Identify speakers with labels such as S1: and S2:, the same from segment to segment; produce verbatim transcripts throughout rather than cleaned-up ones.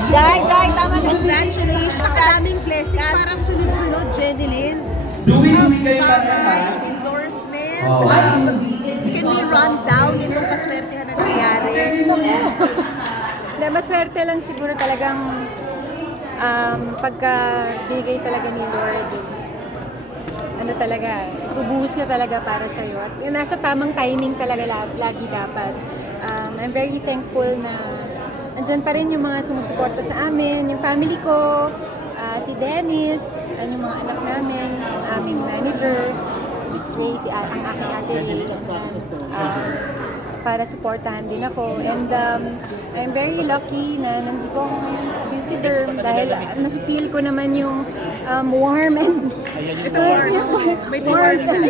S1: Jai, Jai, tama na.
S2: Congratulations. Nakadaming blessings. Parang sunod-sunod, Jenny Lynn. Um, bahay, endorsement. Um, can we run down itong kaswertehan na nangyari?
S3: Na maswerte lang siguro talagang um, pagka binigay talaga ni Lord, ano talaga, bubuhos niya talaga para sa iyo. At nasa tamang timing talaga lagi, lagi dapat. Um, I'm very thankful na andyan pa rin yung mga sumusuporta sa amin, yung family ko, ah, si Dennis, and yung mga anak namin, yung aming manager, si Miss Ray, si a- ang aking ate Ray, andyan. Um, para supportahan din ako. And um, I'm very lucky na nandito ako sa Beauty Derm dahil uh, na-feel ko naman yung um, warm and
S2: Ito, warm. May warm na.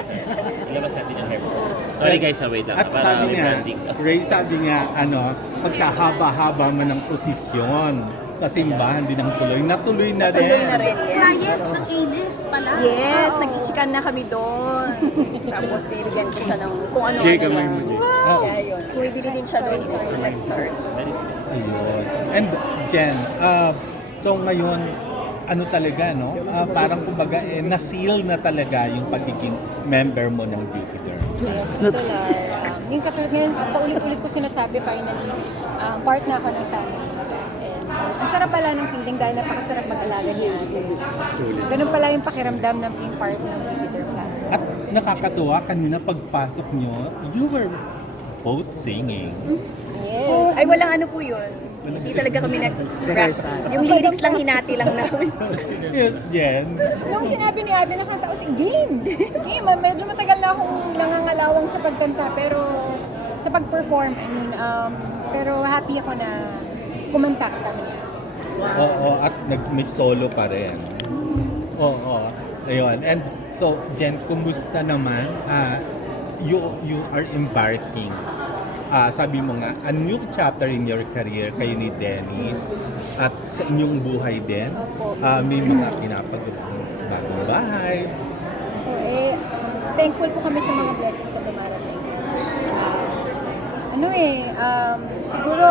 S4: Sorry guys, ah, wait lang.
S5: At
S4: Para
S5: sabi
S4: may
S5: nga,
S4: branding.
S5: Ray, sabi nga, ano, pagkahaba-haba man ng posisyon sa simbahan din ang tuloy, natuloy na rin.
S1: Natuloy na
S2: Kasi
S1: rin, yes.
S2: client ng A-list pala.
S1: Yes, nagchichikan na kami doon. Tapos binigyan ko siya ng kung ano
S5: Jay,
S1: ano
S5: kamay
S1: yan.
S5: mo, Jay.
S1: Kaya yun. So, bibili din siya doon sa Let's Start.
S5: Ayun. And Jen, uh, so ngayon, ano talaga, no? Ah, parang kumbaga, eh, na-seal na talaga yung pagiging member mo ng Beauty Derm.
S3: yes, ito lang. Um, yung katulad ngayon, paulit-ulit ko sinasabi finally, um, part na ako ng family. And uh, ang sarap pala ng feeling dahil napakasarap mag-alaga niya. Ganun pala yung pakiramdam ng being part ng Beauty Derm family.
S5: At nakakatuwa, kanina pagpasok nyo, you were both singing.
S3: Yes.
S1: Ay, walang ano po yun. Hindi talaga kami nag-rehearsal. Yung lyrics lang hinati lang namin.
S5: Yes, Jen.
S3: Nung sinabi ni Ate, nakanta ko siya, game! Game! ah, Medyo matagal na akong nangangalawang sa pagkanta, pero sa pag-perform, I mean, um, pero happy ako na kumanta kasama niya.
S5: Oo, at nag-may solo pa rin. Oo, ayun. And so, Jen, kumusta naman? Ah, you you are embarking. Ah, sabi mo nga, a new chapter in your career kayo ni Dennis at sa inyong buhay din.
S3: Opo.
S5: Ah, may mga pinapagawang bagong bahay.
S3: So, eh, thankful po kami sa mga blessings na dumarating. Ah, ano eh, um, siguro,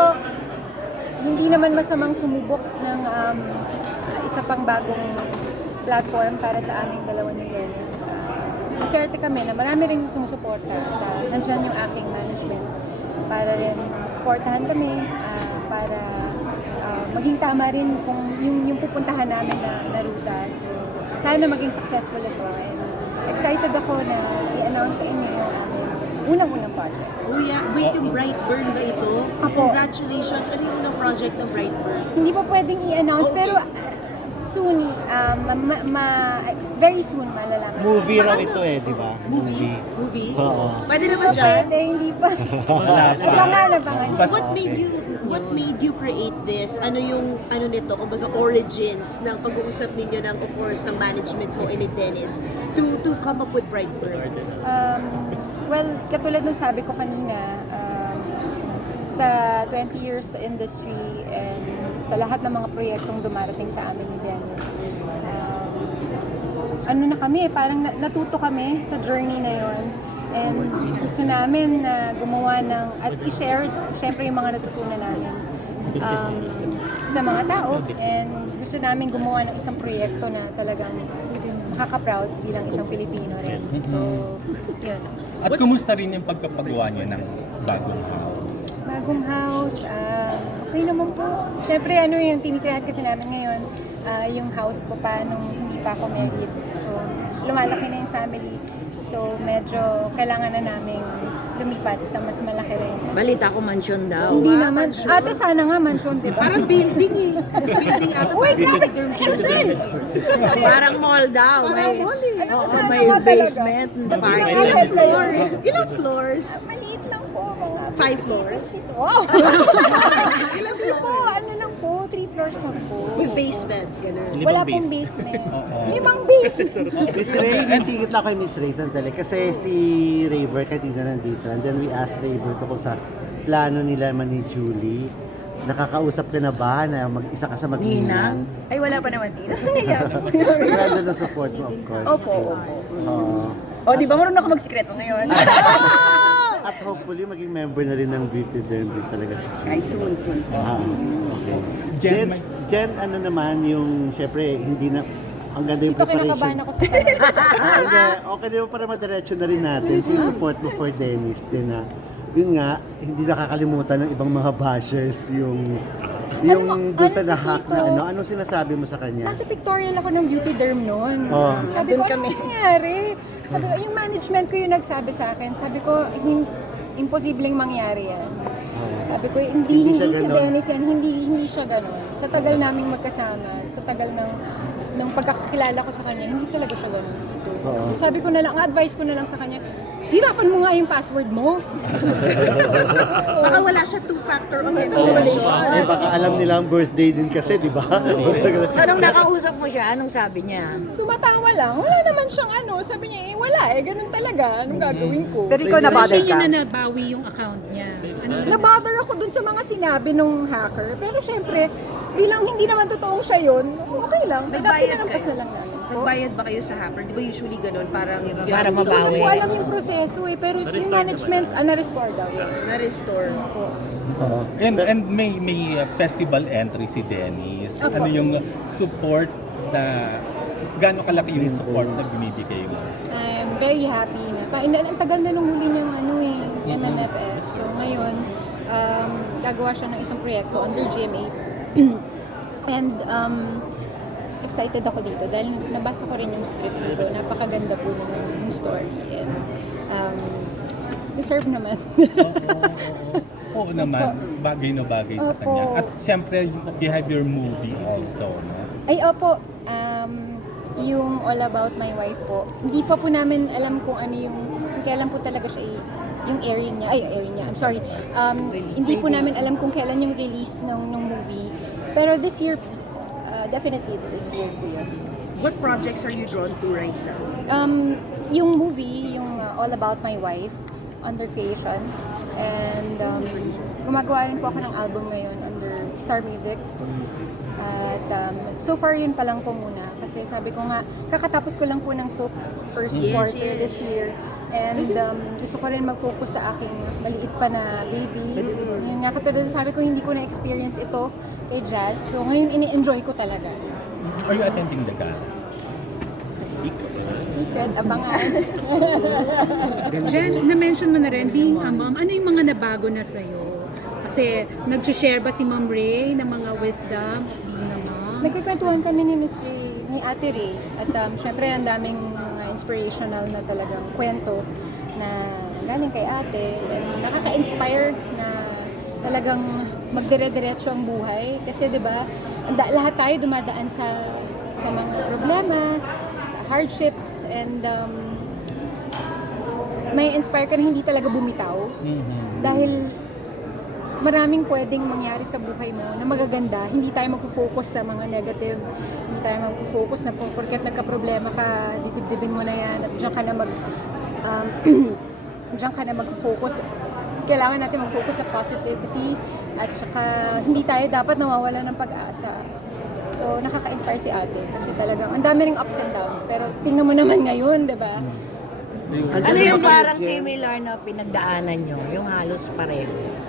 S3: hindi naman masamang sumubok ng um, isa pang bagong platform para sa aming dalawa ni Dennis. Uh, maswerte kami na marami rin sumusuporta at uh, nandyan yung aking management para rin supportahan kami, uh, para uh, maging tama rin kung yung, yung pupuntahan namin na, na ruta. So, sana maging successful ito. And excited ako na i-announce sa inyo yung aming unang-unang project.
S2: Kuya, wait, yung Brightburn ba ito?
S3: Apo.
S2: Congratulations. Ano yung unang project ng Brightburn?
S3: Hindi pa pwedeng i-announce,
S2: Okay.
S3: pero uh, soon, um, ma, ma- very soon malalaman.
S6: Movie raw ito eh, di ba?
S2: Movie? Movie?
S6: Oo.
S2: Pwede na ba
S3: Pa
S2: dyan?
S3: pwede, hindi pa.
S5: Wala pa.
S3: Abangan, abangan.
S5: Bas-
S2: What made you what made you create this? Ano yung ano nito, kumbaga origins ng pag-uusap ninyo ng of course ng management mo and ni Dennis to to come up with Brightburn?
S3: Um, well, katulad nung sabi ko kanina, um, sa twenty years sa industry and sa lahat ng mga proyektong dumarating sa amin ni Dennis, um, ano na kami, parang na- natuto kami sa journey na yon. And gusto namin na gumawa ng, at i-share, siyempre yung mga natutunan namin um, sa mga tao. And gusto namin gumawa ng isang proyekto na talagang makaka-proud bilang isang Pilipino rin. So, yun.
S5: At kumusta rin yung pagkapagawa niyo ng bagong house?
S3: Bagong house, ah, okay naman po. Siyempre, ano yung tinitirahan kasi namin ngayon, ah, yung house ko pa nung hindi pa ako married. So, lumalaki na yung family. So, medyo kailangan na namin lumipat sa mas malaki rin.
S1: Balita ko mansion daw.
S3: Hindi
S2: Ah,
S3: naman.
S2: mansion.
S3: Ate, sana nga mansion, di ba?
S2: Parang building eh. Building ata. Wait, building.
S1: Parang mall daw.
S2: Parang mall eh.
S3: Oo, sana may nga basement,
S1: parking.
S2: Ilang floors? Ilang floors?
S3: Maliit lang po. Mga
S2: Five floors?
S3: Wow!
S2: Ilang
S3: Hindi po,
S2: floors?
S3: ano lang po, three floors lang po.
S2: With basement, gano'n.
S3: Wala pong basement. Limang basement.
S6: Miss Ray, may singit lang kay Miss Ray sandali. Kasi si Raver kanina nandito. And then we asked Raver to kung sa plano nila man ni Julie. Nakakausap ka na ba na mag-isa ka sa mag-ninang?
S1: Ay, wala pa naman dito.
S6: Ganda ng support mo, of course.
S1: Opo, opo.
S6: Oo.
S1: O, di ba marunong ako magsikreto ngayon?
S6: At hopefully, maging member na rin ng Beauty Derm din talaga si Julie.
S1: Ay, soon, soon.
S6: Ah, okay.
S5: Jen,
S6: Jen,
S5: may-
S6: Jen, ano naman yung, syempre, hindi na, ang ganda yung
S3: Ito kinakabahan
S6: preparation.
S3: ako sa kanya.
S6: Ah, hindi. Okay din mo para madiretso na rin natin. So, yung support mo for Dennis din na, yun nga, hindi nakakalimutan ng ibang mga bashers yung yung
S3: Alam mo,
S6: doon sa
S3: honestly,
S6: na-hack na
S3: ito-
S6: ano. Anong sinasabi mo sa kanya?
S3: Nasa pictorial ako ng beauty derm noon.
S6: Oh.
S3: Sabi ko, ano nangyari? Sabi ko, yung management ko yung nagsabi sa akin. Sabi ko, hin- imposibleng mangyari yan. Sabi ko, hindi,
S6: Hindi
S3: hindi,
S6: siya
S3: si
S6: ganon.
S3: Dennis yan, hindi, hindi siya ganon. Sa tagal naming magkasama, sa tagal ng, ng pagkakakilala ko sa kanya, hindi talaga siya ganon. Dito.
S6: Oo.
S3: Sabi ko na lang, ang advice ko na lang sa kanya, hirapan mo nga yung password mo.
S2: Baka wala siya two-factor
S6: Eh,
S2: authentication.
S6: baka alam nila ang birthday din kasi, di ba?
S1: So, nung nakausap mo siya, anong sabi niya?
S3: Tumatawa lang, wala naman siyang ano. Sabi niya, eh wala eh, ganun talaga. Anong gagawin ko?
S4: Pero ikaw na-bother
S7: Hindi
S4: ka?
S7: niya na nabawi yung account niya. Ano?
S3: Nabother ako dun sa mga sinabi nung hacker. Pero syempre, bilang hindi naman totoong siya yun, okay lang.
S2: Nagbayad
S3: Pinampas
S2: kayo?
S3: na lang namin.
S2: Nagbayad ba kayo sa hacker? Di ba usually ganun? Parang
S1: Para
S3: So,
S1: mabawi.
S3: hindi ko alam yung proseso eh. Pero yung management, ah, na-restore daw.
S2: na-restore.
S6: Oo.
S5: And, and may, may uh, festival entry si Dennis.
S3: Opo.
S5: Ano yung support na, gaano kalaki yung support na binibigay mo?
S3: I'm very happy na. Pa, and, ang tagal na nung huli niyang ano eh, M M F S. So ngayon, um, gagawa siya ng isang proyekto under G M A. And um, excited ako dito dahil nabasa ko rin yung script dito. Napakaganda po ng yung story. And um, deserve naman.
S5: Oo naman, bagay na bagay sa
S3: Opo.
S5: kanya. At siyempre, you have your movie also, no?
S3: Ay, opo. Um, yung All About My Wife po. Hindi pa po namin alam kung ano yung... Kailan po talaga siya i- yung airing niya. Ay, airing niya. I'm sorry. Um, hindi po namin alam kung kailan yung release ng, ng movie. Pero this year, uh, definitely this year po yun.
S2: What projects are you drawn to right now?
S3: Um, yung movie, yung uh, All About My Wife, under creation. And um, gumagawa rin po ako ng album ngayon under Star Music. At um, so far yun pa lang po muna. Kasi sabi ko nga, kakatapos ko lang po ng soap first
S2: Yes,
S3: quarter
S2: yes.
S3: this year. And um, gusto ko rin mag-focus sa aking maliit pa na baby. Yun nga, katulad sabi ko, hindi ko na-experience ito kay Jazz. So ngayon, ini-enjoy ko talaga.
S5: Are you attending the gala?
S3: Secret, abangan.
S7: Jen, na-mention mo na rin, being a mom, ano yung mga nabago na sa'yo? Kasi nag-share ba si Ma'am Ray ng mga wisdom being a mom?
S3: Nagkikwentuhan kami ni Miss Ray, ni Ate Ray. At um, syempre, ang daming mga inspirational na talagang kwento na galing kay ate. And nakaka-inspire na talagang magdire-diretso ang buhay. Kasi di ba, anda- lahat tayo dumadaan sa sa mga problema, sa hardships, and um, may inspire ka na hindi talaga bumitaw. Dahil maraming pwedeng mangyari sa buhay mo na magaganda. Hindi tayo magpo-focus sa mga negative. Hindi tayo magpo-focus na po porket nagka-problema ka, didibdibin mo na yan, at diyan ka na mag um, diyan ka na mag-focus. Kailangan natin mag-focus sa positivity at saka hindi tayo dapat nawawala ng pag-asa. So, nakaka-inspire si ate kasi talagang ang dami ring ups and downs. Pero tingnan mo naman ngayon, di ba?
S1: Ano yung parang similar na pinagdaanan nyo? Yung halos pareho?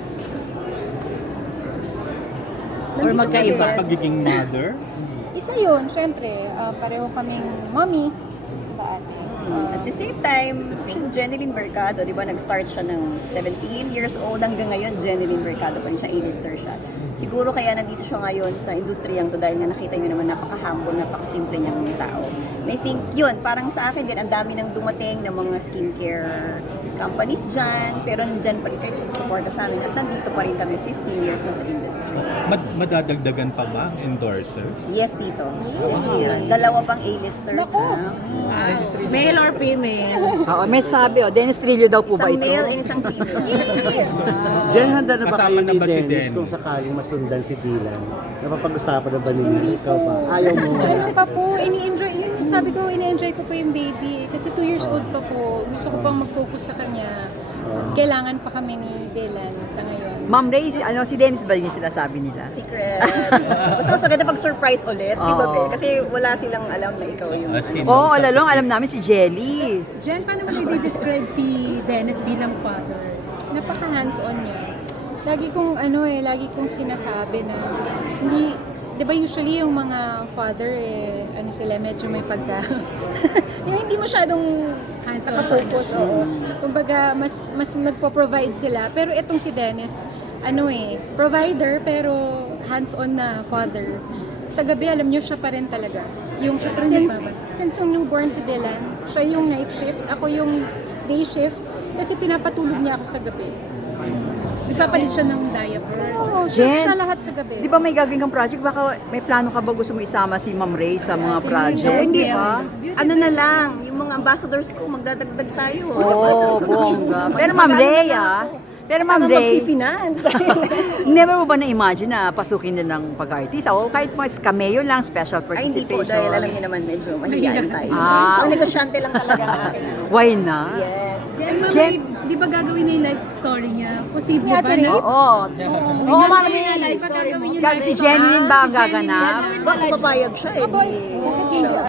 S1: Or magkaiba?
S5: Sa pagiging mother?
S3: Isa yun, syempre. Uh, pareho kaming mommy. Diba ate? Uh,
S8: At the same time, she's Jeneline Mercado, di ba? Nag-start siya ng seventeen years old hanggang ngayon, Jeneline Mercado pa rin siya, A-lister siya. Siguro kaya nandito siya ngayon sa industriyang to dahil nga nakita niyo naman napaka-humble, napaka-simple niyang tao. And I think yun, parang sa akin din, ang dami nang dumating ng mga skincare companies dyan, pero nandyan pa rin kayo sumusuporta sa amin at nandito pa rin kami fifteen years na sa industry.
S5: Mad- madadagdagan pa ba ang endorsers?
S8: Yes, Tito. This year. Dalawa pang A-listers
S3: Naku!
S8: na.
S1: Male or female?
S4: Oo, may sabi, oh, Dennis Trillo daw po ba
S8: Isang
S4: ito?
S8: male and isang female.
S6: Jen, handa na ba
S5: Kasama
S6: kayo
S5: na
S6: ni
S5: ba si
S6: Dennis
S5: Dennis?
S6: kung sakaling masundan si Dylan? Napapag-usapan na ba ninyo? Ikaw ba? Ayaw mo
S3: Ano
S6: wala.
S3: pa po, ini-enjoy, yun, sabi ko, ini-enjoy ko po yung baby. eh. Kasi two years old pa po. Gusto ko pang mag-focus sa kanya. At kailangan pa kami ni Dylan sa ngayon.
S4: Ma'am Ray, si, ano, si Dennis ba yung sinasabi nila?
S8: Secret. Basta mas maganda pag surprise ulit, di ba,
S4: Oo.
S8: Be? Kasi wala silang alam na ikaw yung...
S5: Ah, sino?
S4: Oo, all along, alam namin si Jelly.
S7: Jen, paano mo i-describe si Dennis bilang father?
S3: Napaka hands-on niya. Lagi kong ano eh, lagi kong sinasabi na hindi di ba usually yung mga father, eh, ano sila, medyo may pagka, yung hindi masyadong
S7: Hands-on.
S3: nakafocus, oo. Kumbaga, mas, mas nagpo-provide sila. Pero itong si Dennis, ano eh, provider, pero hands-on na father. Sa gabi, alam nyo, siya pa rin talaga. Yung, since, since yung newborn si Dylan, siya yung night shift, ako yung day shift, kasi pinapatulog niya ako sa gabi.
S7: Nagpapalit siya ng diaper.
S3: Oo, siya,
S4: Jen,
S3: siya lahat sa gabi.
S4: Di ba may gagawin kang project? Baka may plano ka ba gusto mo isama si Ma'am Ray sa mga project?
S8: Hindi,
S4: di ba?
S8: ano na lang, yung mga ambassadors ko, magdadagdag tayo.
S4: Oo, bongga. Pero Ma'am Ray, ah. Pero Ma'am Ray,
S8: Mag-finance.
S4: never mo ba na-imagine na pasukin din ng pag-artist? O kahit mga cameo lang, special
S8: Ay, hindi po,
S4: participation.
S8: dahil alam niyo naman, medyo mahihayin tayo.
S4: Ah.
S8: Ang negosyante lang talaga ang akin.
S4: Why not?
S8: Yes.
S7: Yan, Ma'am
S4: Jen-
S7: Ray, di ba gagawin na yung life story niya? Posible ba
S3: Ate Ray?
S7: na?
S4: Oo. Oo, Ma'am Ray.
S7: Di ba gagawin yung
S4: Gag-
S7: life
S4: Si
S7: story?
S4: Jenny ba ang gaganap?
S8: Baka papayag siya eh. Di-